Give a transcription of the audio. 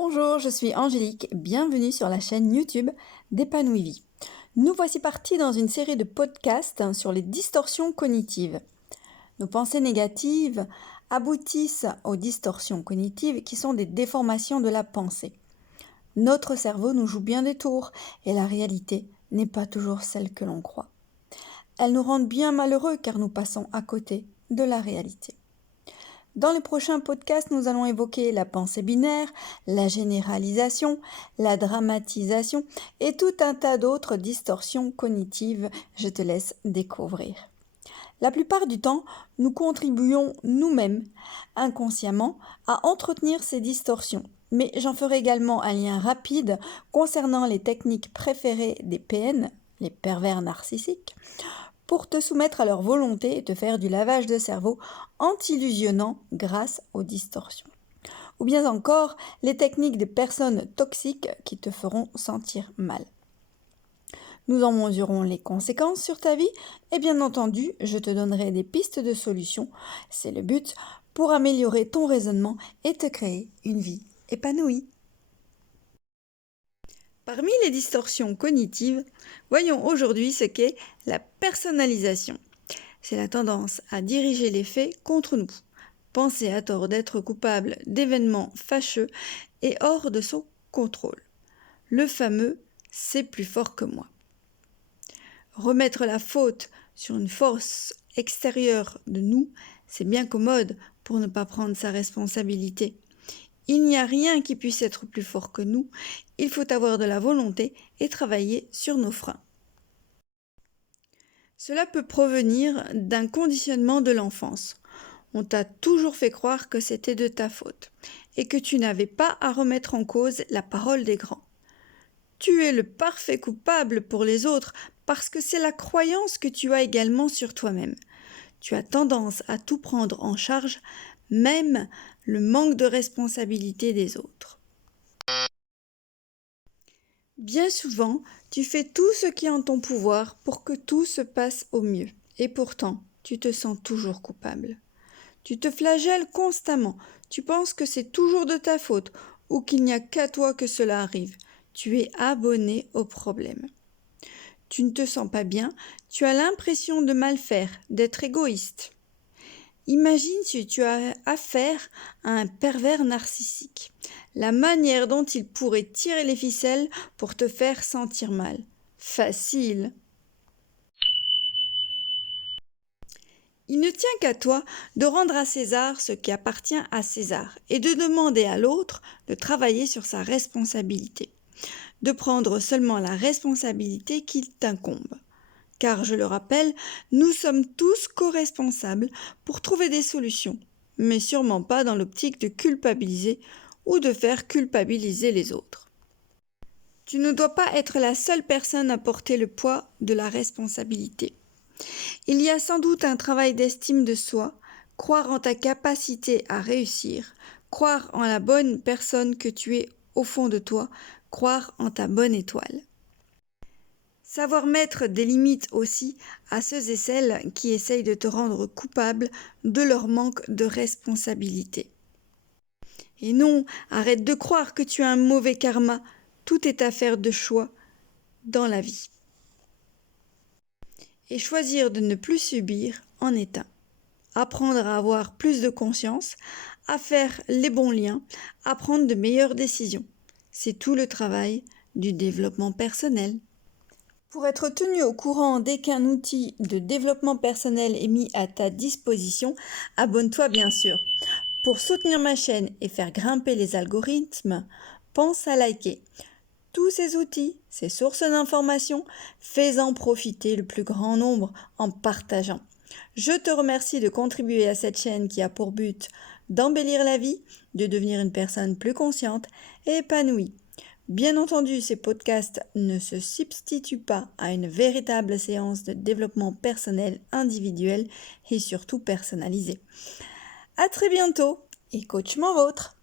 Bonjour, je suis Angélique, bienvenue sur la chaîne YouTube d'Épanouie Vie. Nous voici partis dans une série de podcasts sur les distorsions cognitives. Nos pensées négatives aboutissent aux distorsions cognitives qui sont des déformations de la pensée. Notre cerveau nous joue bien des tours et la réalité n'est pas toujours celle que l'on croit. Elles nous rendent bien malheureux car nous passons à côté de la réalité. Dans les prochains podcasts, nous allons évoquer la pensée binaire, la généralisation, la dramatisation et tout un tas d'autres distorsions cognitives. Je te laisse découvrir. La plupart du temps, nous contribuons nous-mêmes, inconsciemment, à entretenir ces distorsions. Mais j'en ferai également un lien rapide concernant les techniques préférées des PN, les pervers narcissiques, pour te soumettre à leur volonté et te faire du lavage de cerveau en t'illusionnant grâce aux distorsions. Ou bien encore les techniques des personnes toxiques qui te feront sentir mal. Nous en mesurerons les conséquences sur ta vie et bien entendu, je te donnerai des pistes de solutions, c'est le but, pour améliorer ton raisonnement et te créer une vie épanouie. Parmi les distorsions cognitives, voyons aujourd'hui ce qu'est la personnalisation. C'est la tendance à diriger les faits contre nous, penser à tort d'être coupable d'événements fâcheux et hors de son contrôle. Le fameux « c'est plus fort que moi ». Remettre la faute sur une force extérieure de nous, c'est bien commode pour ne pas prendre sa responsabilité. Il n'y a rien qui puisse être plus fort que nous, il faut avoir de la volonté et travailler sur nos freins. Cela peut provenir d'un conditionnement de l'enfance. On t'a toujours fait croire que c'était de ta faute et que tu n'avais pas à remettre en cause la parole des grands. Tu es le parfait coupable pour les autres parce que c'est la croyance que tu as également sur toi-même. Tu as tendance à tout prendre en charge, même le manque de responsabilité des autres. Bien souvent, tu fais tout ce qui est en ton pouvoir pour que tout se passe au mieux. Et pourtant, tu te sens toujours coupable. Tu te flagelles constamment. Tu penses que c'est toujours de ta faute ou qu'il n'y a qu'à toi que cela arrive. Tu es abonné au problème. Tu ne te sens pas bien. Tu as l'impression de mal faire, d'être égoïste. Imagine si tu as affaire à un pervers narcissique. La manière dont il pourrait tirer les ficelles pour te faire sentir mal. Facile. Il ne tient qu'à toi de rendre à César ce qui appartient à César et de demander à l'autre de travailler sur sa responsabilité, de prendre seulement la responsabilité qui t'incombe. Car, je le rappelle, nous sommes tous co-responsables pour trouver des solutions, mais sûrement pas dans l'optique de culpabiliser ou de faire culpabiliser les autres. Tu ne dois pas être la seule personne à porter le poids de la responsabilité. Il y a sans doute un travail d'estime de soi, croire en ta capacité à réussir, croire en la bonne personne que tu es au fond de toi, croire en ta bonne étoile. Savoir mettre des limites aussi à ceux et celles qui essayent de te rendre coupable de leur manque de responsabilité. Et non, arrête de croire que tu as un mauvais karma, tout est affaire de choix dans la vie. Et choisir de ne plus subir en est un. Apprendre à avoir plus de conscience, à faire les bons liens, à prendre de meilleures décisions. C'est tout le travail du développement personnel. Pour être tenu au courant dès qu'un outil de développement personnel est mis à ta disposition, abonne-toi bien sûr. Pour soutenir ma chaîne et faire grimper les algorithmes, pense à liker. Tous ces outils, ces sources d'informations, fais-en profiter le plus grand nombre en partageant. Je te remercie de contribuer à cette chaîne qui a pour but d'embellir la vie, de devenir une personne plus consciente et épanouie. Bien entendu, ces podcasts ne se substituent pas à une véritable séance de développement personnel individuel et surtout personnalisé. À très bientôt et coachement vôtre!